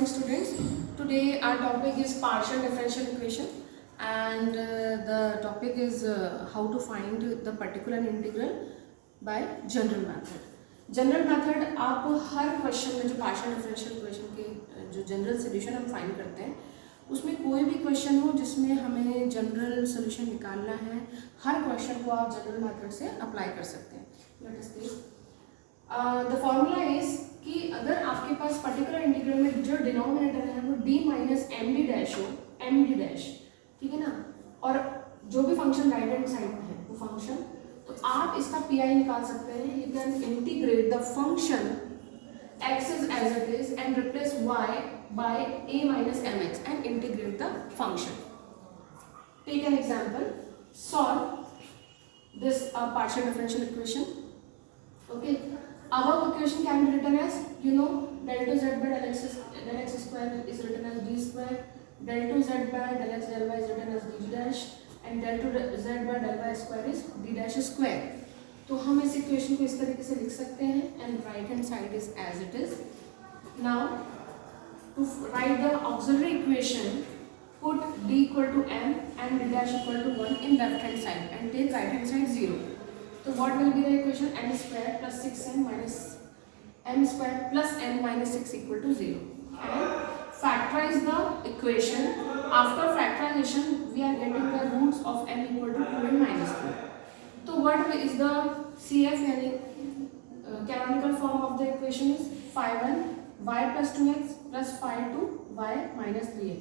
morning, students. Today our topic is partial differential equation, and the topic is how to find the particular integral by general method. General method आप हर question में जो partial differential equation के जो general solution हम find करते हैं उसमें कोई भी क्वेश्चन हो जिसमें हमें जनरल सोल्यूशन निकालना है, हर क्वेश्चन को आप जनरल मेथड से अप्लाई कर सकते हैं. Let us see the formula is कि अगर आपके पास पर्टिकुलर इंटीग्रल में जो डिनोमिनेटर है वो d minus M D dash हो, एम डी डैश, ठीक है ना, और जो भी फंक्शन राइट हैंड साइड में है वो फंक्शन, तो आप इसका पीआई निकाल सकते हैं. You can integrate the function x is as it is and replace y by a minus mx and integrate the function. Take an example. Solve this partial differential equation. Okay. Our equation can be written as, you know, del 2 z by del x square is written as d square, del 2 z by del x del y is written as d dash, and del 2 z by del y square is d dash square. तो हम इस equation को इस तरीके से लिख सकते हैं and right hand side is as it is. Now to write the auxiliary equation, put d equal to m and d dash equal to 1 in left hand side and take right hand side 0. तो what will be the equation? m square plus 6m minus m square plus m minus 6 equal to 0. And factorize the equation. After factorization we are getting the roots of m equal to 2n minus 2. तो what is the CF यानी canonical form of the equation is 5n y plus 2x plus 5 to y minus 3x.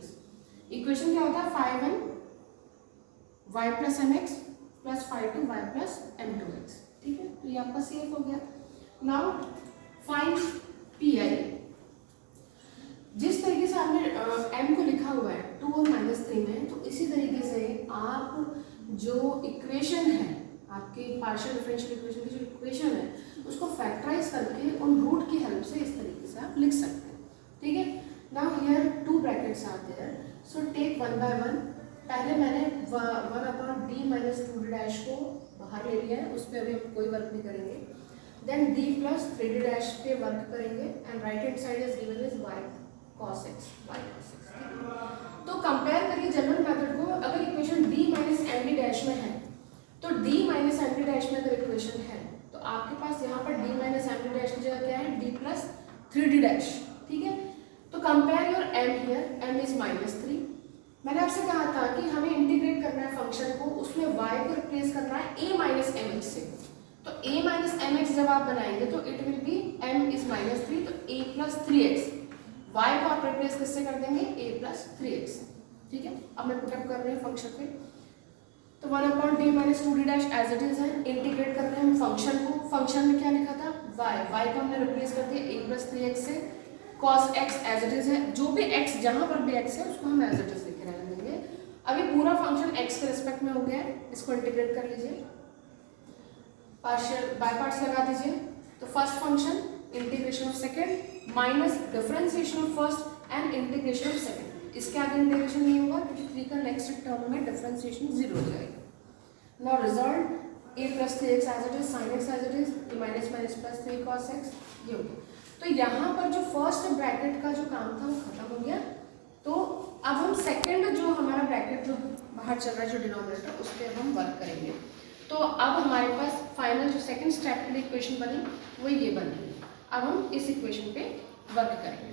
Equation क्या होता है? 5n y plus mx plus 5 to y plus m2x. ठीक है, तो ये आपका CF हो गया. Now find PI. जिस तरीके से आपने m को लिखा हुआ है 2 और -3 में, तो इसी तरीके से आप जो इक्वेशन है आपके पार्शियल डिफरेंशियल इक्वेशन की जो इक्वेशन है उसको फैक्टराइज करके उन रूट की हेल्प से इस तरीके से आप लिख सकते हैं. ठीक है. Now here 2 brackets are there, so take one by one. पहले मैंने 1 upon d minus 2d dash को बाहर ले लिया है, उस पर अभी हम कोई वर्क नहीं करेंगे. Then d plus 3d dash पे वर्क करेंगे and right hand side is given is y cos x, y cos x. तो कंपेयर करिए जनरल मेथड को. अगर equation d minus M D dash में है तो d minus M D dash में अगर इक्वेशन है तो आपके पास यहाँ पर d minus M D dash की जगह क्या है? d plus 3d dash. ठीक है. तो compare your m here, m is -3. मैंने आपसे कहा था कि हमें इंटीग्रेट करना है फंक्शन को, उसमें y को रिप्लेस करना है a माइनस एम एक्स से. तो a माइनस एम एक्स जब आप बनाएंगे तो it will be m is -3, तो a प्लस 3x. y को आप रिप्लेस किससे कर देंगे? a plus 3x. ठीक है. अब मैं पुटअप कर रही हूँ फंक्शन पे. तो 1 upon d minus 2d dash as it is है. इंटीग्रेट कर रहे हैं हम फंक्शन को. फंक्शन में क्या लिखा था? y को हमने रिप्लेस कर दिया a प्लस 3x से. cos x as it is है. जो भी x जहाँ पर भी x है उसको हम एज इट इज लिख के रहने देंगे. अभी पूरा फंक्शन x के रिस्पेक्ट में हो गया है, इसको इंटीग्रेट कर लीजिए. पार्शियल बाय पार्ट्स लगा दीजिए. तो first function integration of second minus differentiation of first and integration of second. इसके आगे इंटीग्रेशन नहीं होगा क्योंकि 3 का नेक्स्ट टर्म में डिफरेंशिएशन 0 हो जाएगा. Now result a plus 3x as it is, sin x as it is, a minus minus plus 3 cos x, ये हो गया. तो यहाँ पर जो फर्स्ट ब्रैकेट का जो काम था वो खत्म हो गया. तो अब हम सेकंड जो हमारा ब्रैकेट जो बाहर चल रहा है जो डिनोमिनेटर, उस पर हम वर्क करेंगे. तो अब हमारे पास फाइनल जो सेकंड स्टेप के लिए इक्वेशन बनी वो ये बनी. अब हम इस इक्वेशन पे वर्क करेंगे.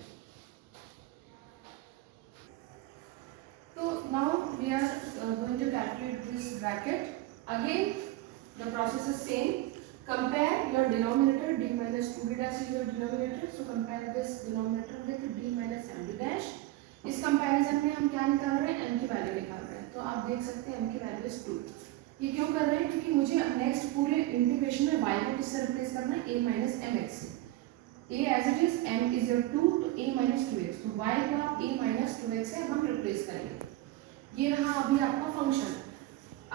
So now we are going to calculate this bracket. Again the process is same. Compare your denominator. D minus 2d dash is your denominator, so compare this denominator with d minus m d dash. इस comparison में हम क्या निकाल रहे हैं? m की value निकाल रहे हैं. तो आप देख सकते हैं m की वैल्यू इज 2. ये क्यों कर रहे हैं? क्योंकि मुझे अब नेक्स्ट पूरे इंटीग्रेशन में y को किससे रिप्लेस करना है? a माइनस एम एक्स से. a as it is, m is your 2, तो a माइनस 2x. तो y को आप a माइनस 2x से हम रिप्लेस करेंगे. ये रहा अभी आपका फंक्शन.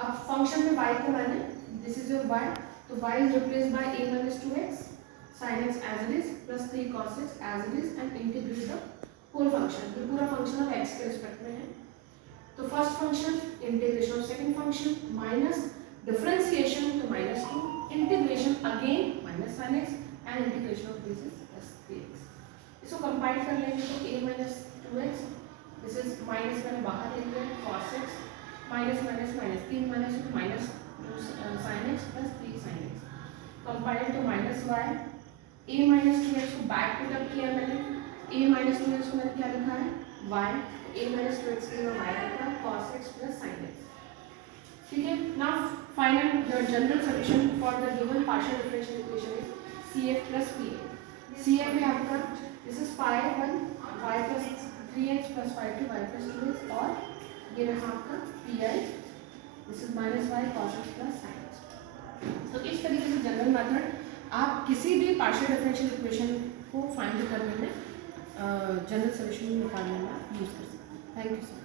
अब फंक्शन में y को मैंने, दिस इज योर y, तो y is replace by a minus 2x sin x as it is plus 3 cos x as it is and integrate the whole function. ये पूरा फंक्शन अब x के respect में है. तो first function integration of second function minus differentiation तो -2, integration again -1x and integration of this is +3x. इसको compile कर लेंगे तो a माइनस माइनस मैंने बाहर लिख दिया cos x minus minus minus 3 minus two minus sin x plus 3 sin x compile to minus y a minus 2x को back put up किया मैंने a माइनस 2x को मैंने क्या लिखा है y a माइनस 2x की y लिखा cos x plus sin x ठीक है। Now final the general solution for the given partial differential equation is CF plus PA CF है आपका this is 5 1 y plus 3x plus 5 2 y plus 2x और ये रहा आपका PI this is minus y cos x plus sin x। तो इस तरीके से जनरल मेथड आप किसी भी पार्शियल डिफरेंशियल इक्वेशन को फाइंड करने में जनरल सॉल्यूशन निकालने में यूज कर सकते हैं। Thank you so much.